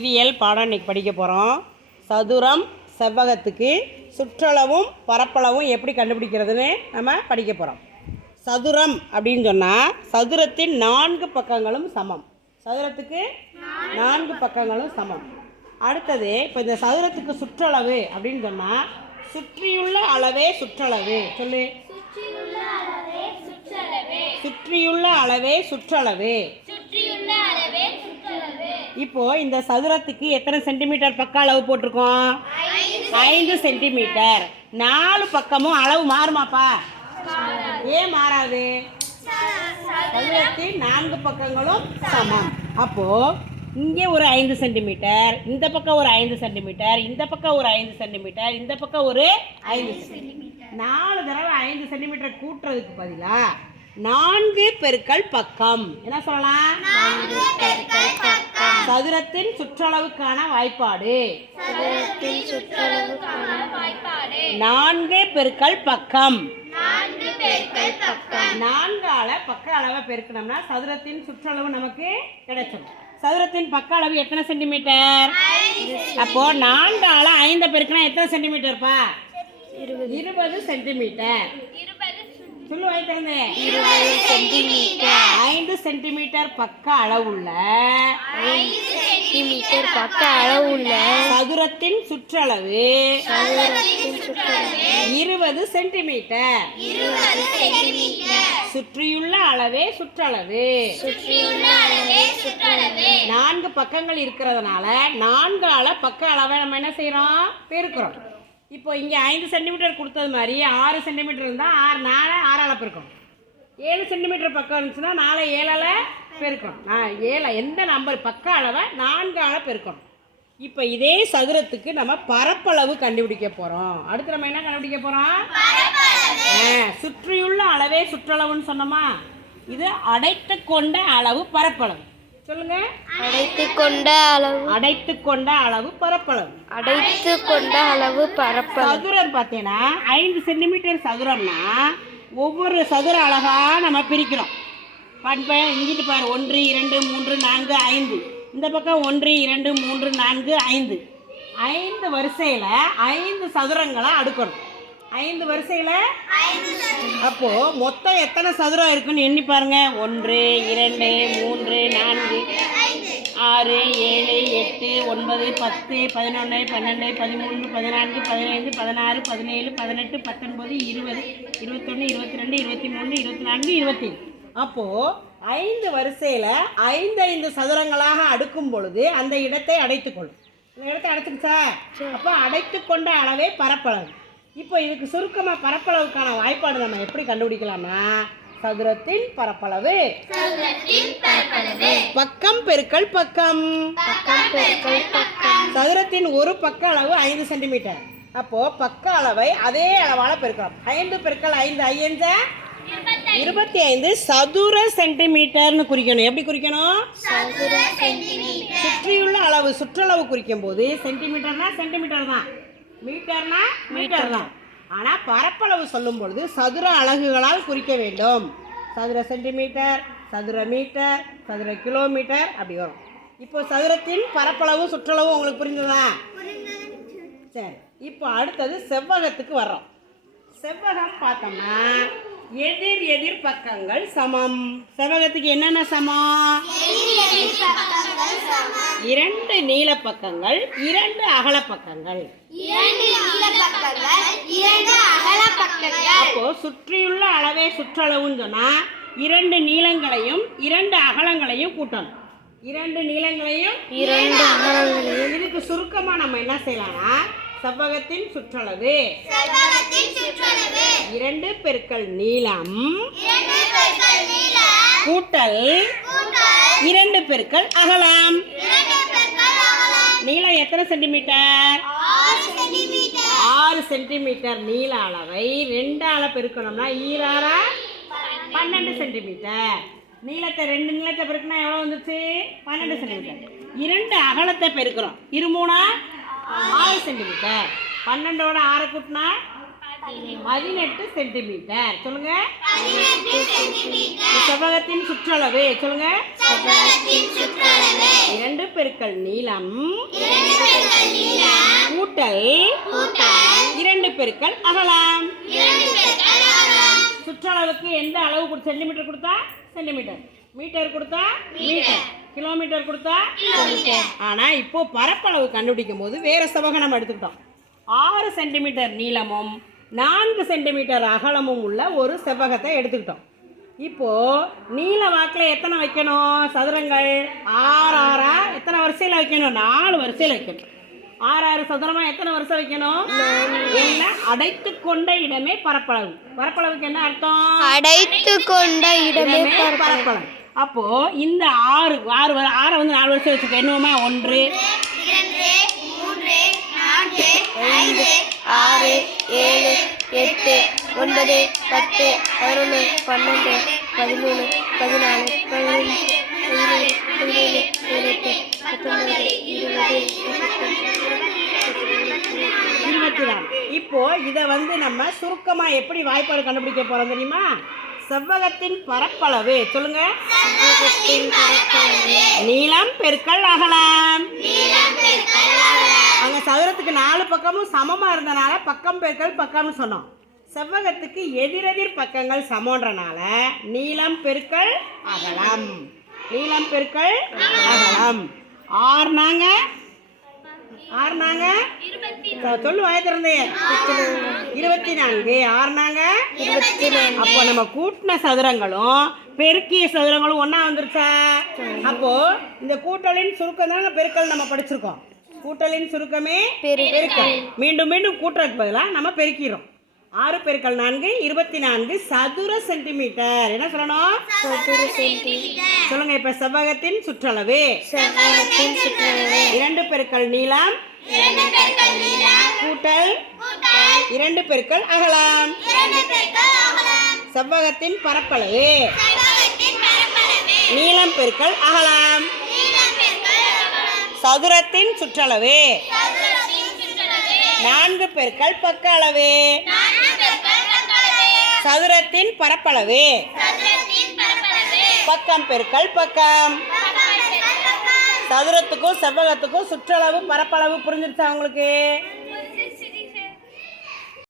அறிவியல் பாடம் இன்னைக்கு படிக்க போகிறோம் சதுரம் செவ்வகத்துக்கு சுற்றளவும் பரப்பளவும் எப்படி கண்டுபிடிக்கிறதுன்னு நம்ம படிக்க போகிறோம் சதுரம் அப்படின்னு சொன்னால் சதுரத்தின் நான்கு பக்கங்களும் சமம். சதுரத்துக்கு நான்கு பக்கங்களும் சமம். அடுத்தது இப்போ இந்த சதுரத்துக்கு சுற்றளவு அப்படின்னு சொன்னால் சுற்றியுள்ள அளவே சுற்றளவு. சொல்லு. சுற்றியுள்ள அளவே சுற்றளவு. சுற்றியுள்ள அளவே சுற்றளவு சுற்றியுள்ள அளவே சுற்றளவு இப்போ இந்த சதுரத்துக்கு எத்தனை சென்டிமீட்டர் பக்க அளவு போட்டிருக்கோம்? ஐந்து சென்டிமீட்டர் நாலு பக்கமும் அளவு மாறுமாப்பா? ஏன் மாறாது? சதுரத்தின் நான்கு பக்கங்களும் சமம். அப்போ இங்கே ஒரு ஐந்து சென்டிமீட்டர் இந்த பக்கம் ஒரு ஐந்து சென்டிமீட்டர் இந்த பக்கம் ஒரு ஐந்து சென்டிமீட்டர் இந்த பக்கம் ஒரு ஐந்து சென்டிமீட்டர் நாலு தடவை ஐந்து சென்டிமீட்டர் கூட்டுறதுக்கு பதிலா நான்கு பெருக்கல் பக்கம். என்ன சொல்லலாம்? சதுரத்தின் சுற்றளவுக்கான வாய்ப்பாடு. நான்கு பெருக்கல் பக்கம். நான்கு பெருக்கல் பக்கம். நான்கால பக்க அளவை பெருக்கணும்னா சதுரத்தின் சுற்றளவு நமக்கு கிடைச்சிடும். சதுரத்தின் பக்க அளவு எத்தனை சென்டிமீட்டர்? அப்போ நான்கால ஐந்த பெருக்கினா எத்தனை சென்டிமீட்டர்ப்பா இருபது. சென்டிமீட்டர். இருபது சொல்லு வைத்திருந்தே இருபது சென்டிமீட்டர். ஐந்து சென்டிமீட்டர் பக்க அளவுள்ள சென்டிமீட்டர் பக்க அளவுள்ள சதுரத்தின் சுற்றளவு இருபது சென்டிமீட்டர். சுற்றியுள்ள அளவே சுற்றளவு. சுற்றியுள்ள அளவே சுற்றளவு. நான்கு பக்கங்கள் இருக்கிறதுனால நான்கால பக்க அளவை நம்ம என்ன செய்கிறோம் பெருக்கிறோம். இப்போ இங்கே ஐந்து சென்டிமீட்டர் கொடுத்தது மாதிரி ஆறு சென்டிமீட்டர் இருந்தால் ஆறு நாலு ஆறால் பெருக்கணும். ஏழு சென்டிமீட்டர் பக்கம் இருந்துச்சுன்னா நாலு ஏழால் பெருக்கணும். நான் ஏழை எந்த நம்பர் பக்க அளவை நான்கால பெருக்கணும். இப்போ இதே சதுரத்துக்கு நம்ம பரப்பளவு கண்டுபிடிக்க போகிறோம் அடுத்து நம்ம என்ன கண்டுபிடிக்க போகிறோம் சுற்றியுள்ள அளவே சுற்றளவுன்னு சொன்னோமா? இது அடைத்து கொண்ட அளவு பரப்பளவு. சொல்லுங்க. அடைத்து கொண்ட அளவு. அடைத்து கொண்ட அளவு பரப்பளவு. அடைத்து கொண்ட அளவு பரப்பளவு. சதுரம் பார்த்தீங்கன்னா ஐந்து சென்டிமீட்டர் சதுரம்னா ஒவ்வொரு சதுர அழகா நம்ம பிரிக்கிறோம். பண்ப இங்கிட்டு பாரு ஒன்று இரண்டு மூன்று நான்கு ஐந்து. இந்த பக்கம் ஒன்று இரண்டு மூன்று நான்கு ஐந்து. ஐந்து வரிசையில் ஐந்து சதுரங்களை அடுக்கணும். ஐந்து வரிசையில் அப்போ மொத்தம் எத்தனை சதுரம் இருக்குன்னு எண்ணி பாருங்க. ஒன்று இரண்டு மூன்று நான்கு. ஆறு ஏழு எட்டு ஒன்பது பத்து பதினொன்று பன்னெண்டு பதிமூணு பதினான்கு பதினைந்து பதினாறு பதினேழு பதினெட்டு பத்தொன்பது இருபது இருபத்தொன்று இருபத்தி ரெண்டு இருபத்தி மூணு இருபத்தி. நான்கு இருபத்தி அப்போது ஐந்து வரிசையில் ஐந்து ஐந்து சதுரங்களாக அடுக்கும் பொழுது அந்த இடத்தை அடைத்துக்கொள்ளும் இந்த இடத்தை அடைச்சிருச்சா அப்போ அடைத்து கொண்ட அளவே பரப்பளவு. இப்போ இதுக்கு சுருக்கமாக பரப்பளவுக்கான வாய்ப்பாடு நம்ம எப்படி கண்டுபிடிக்கலாம்னா சதுரத்தின் பரப்பளவு. பக்கம் பெருக்கல் பக்கம். பக்கம் பெருக்கல் பக்கம். சதுரத்தின் ஒரு பக்க அளவு ஐந்து சென்டிமீட்டர். அப்போ பக்க அளவை அதே அளவால பெருக்கிறோம் ஐந்து பெருக்கல் ஐந்து ஐயஞ்ச இருபத்தி ஐந்து சதுர சென்டிமீட்டர்னு குறிக்கணும். எப்படி குறிக்கணும்? சுற்றியுள்ள அளவு சுற்றளவு குறிக்கும் போது சென்டிமீட்டர்னா சென்டிமீட்டர் தான் மீட்டர்னா மீட்டர் தான் ஆனால் பரப்பளவு சொல்லும் பொழுது சதுர அலகுகளால் குறிக்க வேண்டும். சதுர சென்டிமீட்டர் சதுர மீட்டர் சதுர கிலோமீட்டர் அப்படி வரும். இப்போ சதுரத்தின் பரப்பளவு சுற்றளவு உங்களுக்கு புரிந்ததா? சரி. இப்போ அடுத்தது செவ்வகத்துக்கு வர்றோம். செவ்வகம் பார்த்தோம்னா எதிர் எதிர் பக்கங்கள் சமம். செவ்வகத்துக்கு என்னென்ன சமம்? இரண்டு நீல பக்கங்கள் இரண்டு அகல பக்கங்கள் அப்போ சுற்றியுள்ள அளவே சுற்றளவுன்னு சொன்னா இரண்டு நீளங்களையும் இரண்டு அகலங்களையும் கூட்டணும். இரண்டு நீளங்களையும் இரண்டு அகலங்களையும். இதுக்கு சுருக்கமா நம்ம என்ன செய்யலாம்னா செவ்வகத்தின் சுற்றளவு. இரண்டு பெருக்கல் நீளம். கூட்டல். இரண்டு பெருக்கல் அகலம். நீளம் எத்தனை சென்டிமீட்டர்? ஆறு சென்டிமீட்டர். நீள அளவை ரெண்டால பெருக்கணும்னா ஈராரா பன்னெண்டு சென்டிமீட்டர். நீளத்தை ரெண்டு நீளத்தை பெருக்கினா எவ்வளோ வந்துச்சு பன்னெண்டு சென்டிமீட்டர். இரண்டு அகலத்தை பெருக்கிறோம். இருமூணா ஆறு சென்டிமீட்டர். பன்னெண்டோட ஆறு கூட்டினா பதினெட்டு சென்டிமீட்டர். சொல்லுங்க. செவ்வகத்தின் சுற்றளவு சொல்லுங்க. இரண்டு பெருக்கல் நீளம். இரண்டு பெருக்கல் நீளம். கூட்டல். இரண்டு பெருக்கல் அகலம். சுற்றளவுக்கு எந்த அளவு சென்டிமீட்டர் கொடுத்தா? சென்டிமீட்டர். மீட்டர் கொடுத்தா? மீட்டர். கிலோமீட்டர் கொடுத்தா? ஆனால் இப்போ பரப்பளவு கண்டுபிடிக்கும் போது வேற நம்ம எடுத்துக்கிட்டோம். ஆறு சென்டிமீட்டர் நீளமும் நான்கு சென்டிமீட்டர் அகலமும் உள்ள ஒரு செவ்வகத்தை எடுத்துக்கிட்டோம். இப்போ நீல வாக்கில் எத்தனை வைக்கணும்? சதுரங்கள் ஆறு ஆறா? எத்தனை வரிசையில் வைக்கணும்? நாலு வரிசையில் வைக்கணும். ஆறு ஆறு சதுரமா எத்தனை வருஷம் வைக்கணும்? என்ன? அடைத்து கொண்ட இடமே பரப்பளவு. பரப்பளவுக்கு என்ன அர்த்தம்? அடைத்து கொண்ட இடமே பரப்பளவு. அப்போ இந்த ஆறு ஆறு வ- ஆறை வந்து நாலு வருஷம் வச்சுக்க என்னமா ஒன்று ஆறு ஏழு எட்டு ஒன்பது பத்து பதினொன்று பன்னெண்டு பதிமூணு பதினாலு பதினஞ்சு பதினேழு பதினேழு பதினெட்டு பத்தொன்பது இருபது இருபத்தி நாலு. இப்போ இதை வந்து நம்ம சுருக்கமா எப்படி வாய்ப்பாடு கண்டுபிடிக்க போறோம் தெரியுமா? செவ்வகத்தின் பரப்பளவு. சொல்லுங்க. நீளம் பெருக்கல் அகலம். அங்க சதுரத்துக்கு நாலு பக்கமும் சமமா இருந்தனால பக்கம் பெருக்கல் பக்கம்னு சொன்னோம். செவ்வகத்துக்கு எதிரெதிர் பக்கங்கள் சமன்றனால நீளம் பெருக்கல் அகலம். நீளம் பெருக்கல் அகலம். ஆறுனாங்க ஆறுனாங்க சொல்லு வாய திறந்தே. இருபத்தி நான்கு. ஆறுனாங்க இருபத்தி அப்போ நம்ம கூட்டின சதுரங்களும் பெருக்கிய சதுரங்களும் ஒண்ணா வந்துருச்சா? அப்போ இந்த கூட்டலின் சுருக்கம் தான் பெருக்கல் நம்ம படிச்சிருக்கோம். கூட்டலின் சுருக்கமே பெருக்கல். மீண்டும் மீண்டும் கூட்டுறதுக்கு பதிலாக நம்ம பெருக்கிறோம் ஆறு பெருக்கல் நான்கு இருபத்தி நான்கு சதுர சென்டிமீட்டர். என்ன சொல்லணும்? சொல்லுங்க இப்ப செவ்வகத்தின் சுற்றளவு. செவ்வகத்தின் சுற்றளவு. இரண்டு பெருக்கல் நீளம். கூட்டல். இரண்டு பெருக்கல் அகலம். செவ்வகத்தின் பரப்பளவு. நீளம் பெருக்கல் அகலம். சதுரத்தின் சுற்றளவு. நான்கு பெருக்கல் பக்க அளவு. சதுரத்தின் பரப்பளவு. பக்கம் பெருக்கல் பக்கம். சதுரத்துக்கும் செவ்வகத்துக்கும் சுற்றளவு பரப்பளவு புரிஞ்சிருச்சா உங்களுக்கு?